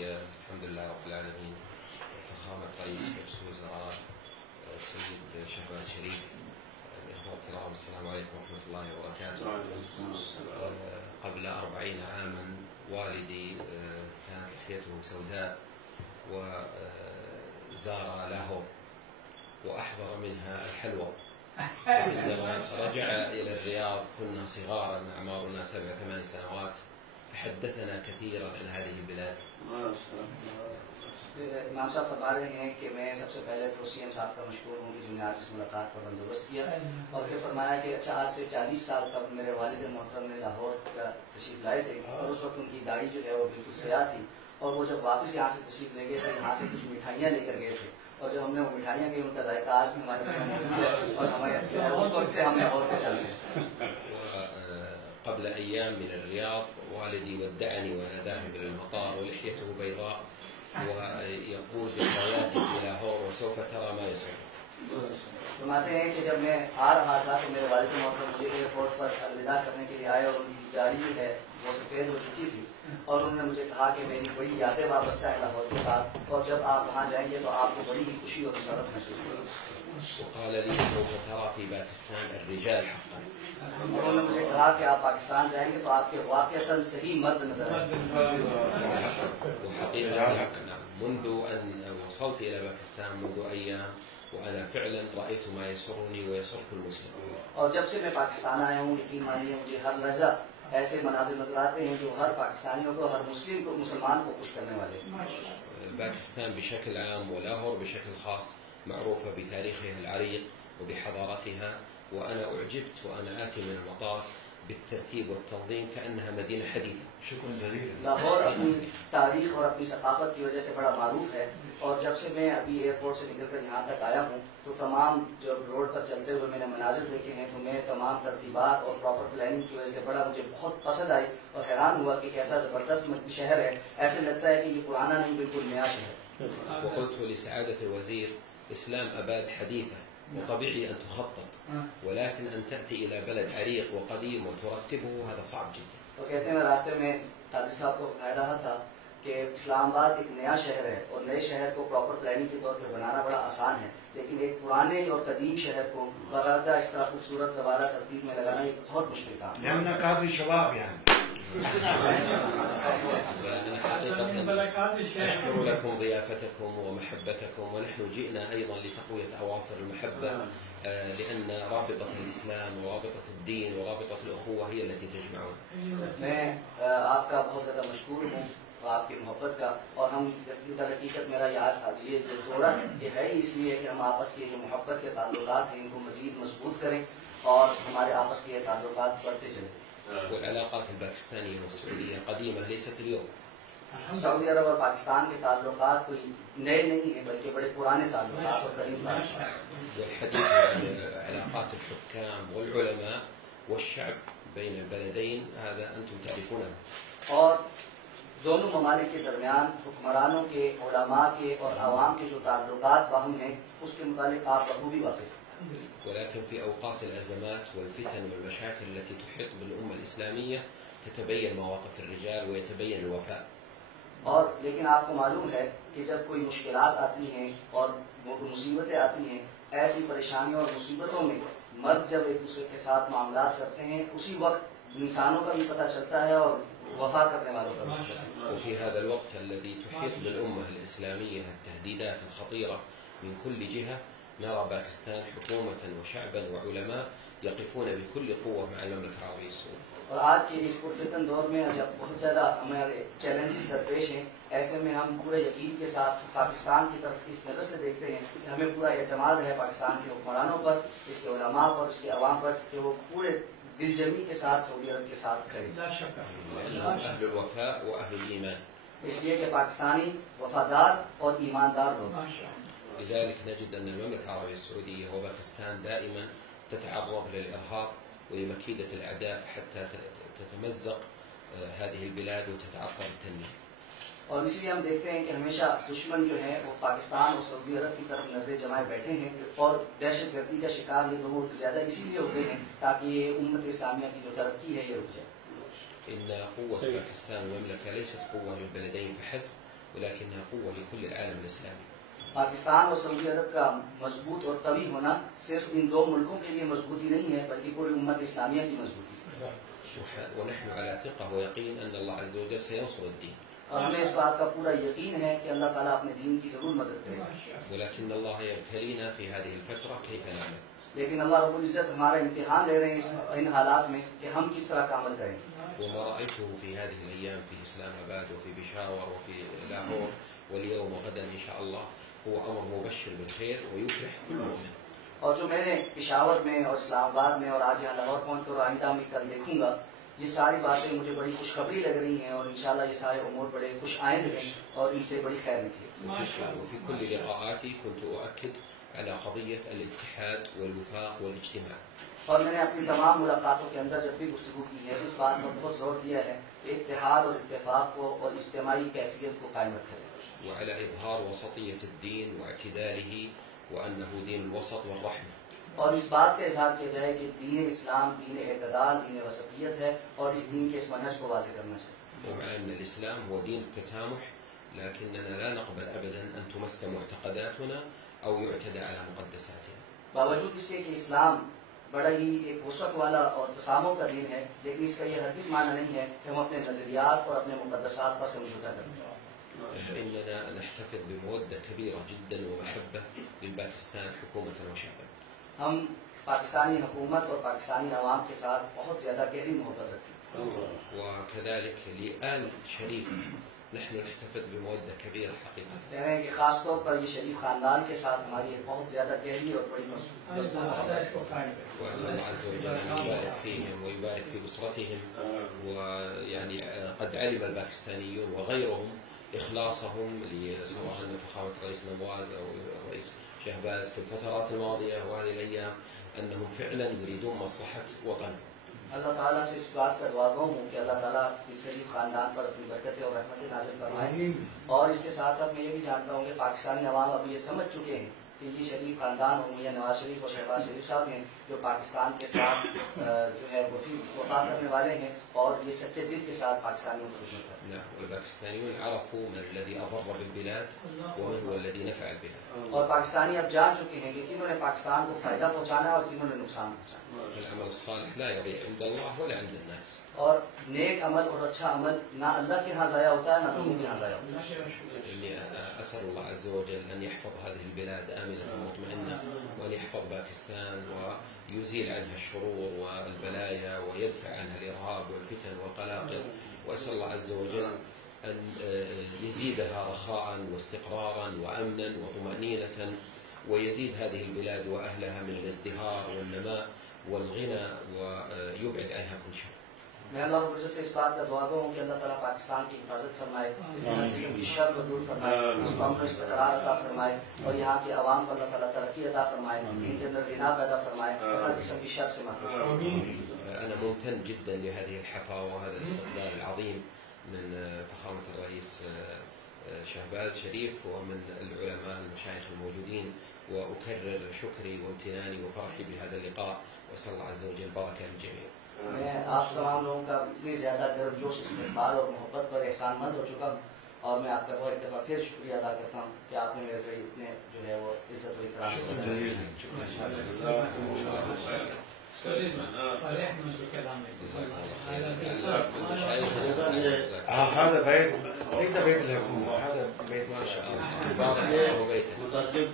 الحمد لله رب العالمين. فخامة رئيس مجلس الوزراء السيد شهباز شريف، الإخوة الكرام، السلام عليكم ورحمة الله وبركاته. قبل 40 عاما والدي كانت لحيته سوداء وزار لاهور وأحضر منها الحلوى. عندما رجع إلى الرياض كنا صغارا، أعمارنا 7 8 سنوات، فحدثنا كثيرا عن هذه البلاد. इमाम साहब फरमा रहे हैं कि मैं सबसे पहले तो सीएम साहब का मशकूर हूँ कि जिन्होंने आज इस मुलाकात का बंदोबस्त किया और फिर फरमाया कि अच्छा आज से 40 साल तक मेरे वालिद मोहतरम ने लाहौर का तशरीफ लाए थे और उस वक्त उनकी दाढ़ी जो है वो बिल्कुल सयाह थी और वो जब वापस यहाँ से तशरीफ ले गए थे यहाँ से कुछ मिठाइयाँ लेकर गए थे और जब हमने वो मिठाइयाँ की उनका जायका आज भी हमारे और हमारे उस वक्त से हमने और قبل أيام من الرياض والدي ودعني وأنا ذاهب إلى المطار ولحيته بيضاء ويقول ذكرياتي في لاهور وسوف ترى ما يسر. फरमाते हैं कि जब मैं आ रहा था तो मेरे वालिद मोहतरम मुझे एयरपोर्ट पर अलविदा करने के लिए आए और उनकी गाड़ी जो है वो सफ़ेद हो चुकी थी और उन्होंने मुझे कहा कि मेरी बड़ी यादें वाबस्ता है लाहौर के साथ और जब आप वहाँ जाएंगे तो आपको बड़ी ही खुशी और शरफ महसूस होगी. وقال لي سوف ترى في باكستان الرجال حقا. उन्होंने मुझे कहा कि आप पाकिस्तान जाएंगे तो आपके वाक़अतन सही मर्द नजर आएंगे. منذ أن وصلت إلى باكستان منذ أيام وأنا فعلا رأيت ما يسرني ويسر كل مسلم. और जब से मैं पाकिस्तान आया हूँ यकीन मानिए मुझे हर लहजा ऐसे मनाजिर नजर आते हैं जो हर पाकिस्तानियों को, हर मुसलमान को खुश करने वाले. باكستان بشكل عام ولاهور بشكل خاص معروفة بتاريخها العريق وبحضارتها، وأنا أعجبت وأنا آتي من المطار بالترتيب والتنظيم كأنها مدينة حديثة. شكرا جزيلا. लाहौर अपनी तारीख और अपनी सकाफत की वजह से बड़ा मारूफ है और जब से मैं अभी एयरपोर्ट से निकलकर यहाँ तक आया हूँ तो तमाम जब रोड पर चलते हुए मैंने मनाजिर देखे हैं तो मैं तमाम तरतीबात और प्रॉपर प्लानिंग की वजह से बड़ा मुझे बहुत पसंद आई और हैरान हुआ कि कैसा ज़बरदस्त शहर है. ऐसे लगता है कि ये पुराना नहीं बिल्कुल नया शहर. وقلت لسعادة الوزير إسلام أباد حديثة وطبيعي أن تخطط، ولكن أن تأتي إلى بلد عريق وقديم وترتبه هذا صعب جدا. तो कहते हैं मैं रास्ते में ताजी साहब को कह रहा था कि इस्लामाबाद एक नया शहर है और नए शहर को प्रॉपर प्लानिंग के तौर पर बनाना बड़ा आसान है, लेकिन एक पुराने और कदीम शहर को बाकायदा इस तरह खूबसूरत दोबारा तरतीब में लगाना एक बहुत मुश्किल काम है. أشكر لكم ضيافتكم ومحبتكم، ونحن جئنا أيضا لتقوية أواصر المحبة لأن رابطة الإسلام ورابطة الدين ورابطة الأخوة هي التي تجمعنا. मैं आपका बहुत ज़्यादा मशकूर हूँ आपकी मोहब्बत का और हम हकीकत मेरा याद ये जो जोड़ा ये है इसलिए कि हम आपस के जो मोहब्बत के ताल्लुकात हैं इनको मज़ीद मजबूत करें और हमारे आपस के ताल्लुकात बढ़ते चलें. والعلاقات الباكستانية والسعودية قديمة ليست اليوم. सऊदी अरब और पाकिस्तान के ताल्लुकात कोई नए नहीं है बल्कि बड़े पुराने ताल्लुकात और करीब ताल्लुकात. والحديث عن علاقات الحكام والعلماء والشعب بين البلدين هذا أنتم تعرفونه. और दोनों ममालिक के दरमियान हुक्मरानों के, उलमा के और आवाम के जो ताल्लुकात बाहम हैं उसके मुतालिक आप बखूबी वाक़िफ़ हैं. ولكن في أوقات الأزمات والفتن والمشاكل التي تحيط بالأمة الإسلامية تتبين مواقف الرجال ويتبين الوفاء. और लेकिन आपको मालूम है कि जब कोई मुश्किलात आती हैं और मुसीबतें आती हैं ऐसी परेशानियों और मुसीबतों में मर्द जब एक दूसरे के साथ मामलात करते हैं उसी वक्त इंसानों का भी पता चलता है और वफा करने वालों का भी. وفي هذا الوقت الذي تحيط بالأمة الإسلامية التهديدات الخطيرة من كل جهة نرى باكستان حكومة وشعبا وعلماء يقفون بكل قوة مع المملكة العربية السعودية. और आज के इस पुरफितन दौर में जब बहुत ज़्यादा हमारे चैलेंजेस दरपेश हैं ऐसे में हम पूरे यकीन के साथ पाकिस्तान की तरफ इस नज़र से देखते हैं कि हमें पूरा एतमाद है पाकिस्तान के हुक्मरानों पर, इसके उलमा पर, इसके अवाम पर कि वो पूरे दिलजमी के साथ सऊदी अरब के साथ खड़े. أهل الوفاء وأهل الإيمان. इसलिए कि पाकिस्तानी वफादार और ईमानदार लोग. لذلك نجد أن المملكة العربية السعودية وباكستان دائما تتعرض للإرهاب ولمكيدة الأعداء حتى تتمزق هذه البلاد وتتعطل التنمية. और इसलिए हम देखते हैं कि हमेशा दुश्मन जो है वो पाकिस्तान और सऊदी अरब की तरफ नजरें जमाए बैठे हैं और दहशतगर्दी का शिकार ये लोग ज़्यादा इसीलिए होते हैं ताकि ये उम्मत इस्लामिया की जो तरक्की है ये रुक जाए. إن قوة باكستان والمملكة ليست قوة للبلدين فحسب، ولكنها قوة لكل العالم الإسلامي. पाकिस्तान और सऊदी अरब का मजबूत और कवी होना सिर्फ इन दो मुल्कों के लिए मजबूती नहीं है बल्कि पूरी उम्मत इस्लामिया की मजबूती है। ونحن على ثقة ويقين أن الله عز وجل سينصر الدين. और हमें इस बात का पूरा यकीन है कि अल्लाह ताला अपने दीन की जरूर मदद करेगा। ولكن الله يبتلينا في هذه الفترة كيف نعمل. लेकिन अल्लाह रब्बुल इज्जत हमारा इम्तिहान ले रहे हैं इन हालात में कि हम किस तरह का अमल करें। وما رأيته في هذه الأيام في إسلام آباد وفي بشاور وفي لاهور واليوم وغدا إن شاء الله هو أمر مبشر بالخير ويفرح كل مؤمن. और जो मैंने पिशावर में और इस्लामाबाद में और आज यहाँ लाहौर पहुँचकर और आइंदा में कल देखूंगा, ये सारी बातें मुझे बड़ी खुशखबरी लग रही हैं और इंशाल्लाह ये सारे उमूर बड़े खुश आइंद हैं और इनसे बड़ी खैर निकली। وفي كل لقاءاتي كنت أؤكد على قضية الاتحاد والوفاق والاجتماع. और मैंने अपनी तमाम मुलाकातों के अंदर जब भी गुफ्तगू की है इस बात पर बहुत जोर दिया है कि इत्तेहाद और इत्तेफाक को और इज्तिमाई कैफियत को कायम रखें وعلى إظهار وسطية الدين واعتداله وأنه دين الوسط والرحمة. और इस बात का इजहार किया जाए कि दीन इस्लाम दीन एतदाल दीन वसतियत है और इस दीन के इस मनहज को वाज़ेह करना चाहिए। ومع أن الإسلام هو دين التسامح لكننا لا نقبل أبدا أن تمس معتقداتنا أو يعتدى على مقدساتنا. बावजूद इसके कि इस्लाम बड़ा ही एक वसत वाला और तसामुह का दीन है, लेकिन इसका यह हरगिज़ माना नहीं है कि हम अपने नज़रियात और अपने मुक़द्दसात पर समझौता करें। فإننا نحتفظ بمودة كبيرة جدا ومحبة للباكستان حكومة وشعبا. हम पाकिस्तानी हुकूमत और पाकिस्तानी अवाम के साथ बहुत ज़्यादा गहरी मोहब्बत रखते हैं। وكذلك لآل शरीफ نحن نحتفظ بمودة كبيرة حقيقة. यानी कि खास तौर पर ये शरीफ खानदान के साथ हमारी एक बहुत ज़्यादा गहरी और बड़ी मजबूत मोहब्बत है। وأسأل الله عز وجل أن يبارك فيهم ويبارك في أسرتهم. ويعني قد علم الباكستانيون وغيرهم إخلاصهم سواء فخامة رئيس نواز أو رئيس شهباز في الفترات الماضية وهذه الأيام أنهم فعلا يريدون مصلحة وطن. अल्लाह ताला से इस बात का दुआ गो हूँ कि अल्लाह ताला इस शरीफ खानदान पर अपनी बरकतें और रहमतें नाज़िल फरमाए। और इसके साथ साथ मैं ये भी जानता हूँ कि पाकिस्तानी अवाम अब ये समझ चुके हैं कि ये शरीफ खानदान हो या नवाज शरीफ और शहबाज शरीफ साहब हैं जो पाकिस्तान के साथ जो है वफा करने वाले हैं और ये सच्चे दिल के साथ पाकिस्तानियों को खिदमत करते हैं। والباكستانيون عرفوا من الذي أضر بالبلاد ومن هو الذي نفع البلاد. और पाकिस्तानी अब जान चुके हैं कि किन्होंने पाकिस्तान को फायदा पहुँचाना और किन्होंने नुकसान पहुँचाना। العمل الصالح لا يضيع عند الله ولا عند الناس. और नेक अमल और अच्छा अमल ना अल्लाह के यहाँ ज़ाया होता है ना लोगों के यहाँ ज़ाया होता है। إني أسأل الله عز وجل أن يحفظ هذه البلاد آمنة مطمئنة وأن يحفظ باكستان ويزيل عنها الشرور والبلايا ويدفع عنها الإرهاب والفتن والقلاقل. وأسأل الله عز وجل أن يزيدها رخاء واستقرارا وأمنا وطمأنينة ويزيد هذه البلاد وأهلها من الازدهار والنماء والغنى ويبعد عنها كل شر. मैं अल्लाह रब्बुल इज्जत से इस बात का दुआ गो हूँ कि अल्लाह ताला पाकिस्तान की हिफाजत फरमाए, किसी न किसी की शर को दूर फरमाए, इसको अमन इस्तक़रार अता फरमाए और यहाँ के अवाम को अल्लाह ताला तरक्की अता फरमाए, इनके अंदर गिना पैदा फरमाए, हर किस्म की शर से महफूज फरमाए। أنا ممتن جدا لهذه الحفاوة وهذا الاستقبال العظيم من فخامة الرئيس شهباز شريف ومن العلماء المشايخ الموجودين، وأكرر شكري وامتناني وفرحي بهذا اللقاء وأسأل الله عز وجل البركة للجميع. मैं आप तमाम लोगों का इतनी ज़्यादा गर्मजोश इस्तेमाल और मोहब्बत पर एहसानमंद हो चुका हूँ और मैं आपका बहुत एक दफ़ा फिर शुक्रिया अदा करता हूँ कि आपने मेरे लिए इतने जो है वो इज्जत और इकराम هذا بيت ليس بيت الحكومة، هذا بيت ما شاء الله مترجم